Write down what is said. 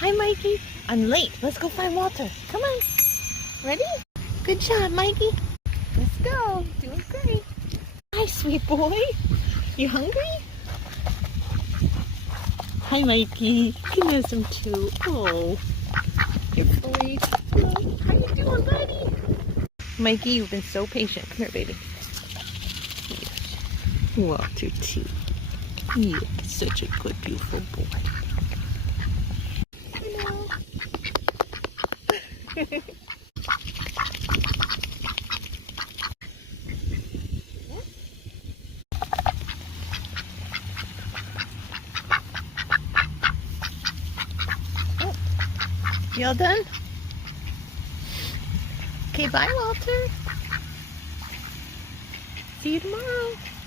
Hi, Mikey. I'm late. Let's go find Walter. Come on. Ready? Good job, Mikey. Let's go. Doing great. Hi, sweet boy. You hungry? Hi, Mikey. You can have some too. Oh, you're boy. How you doing, buddy? Mikey, you've been so patient. Come here, baby. Walter, too. You're such a good, beautiful boy. Hello. You all done? Okay, bye, Walter. See you tomorrow.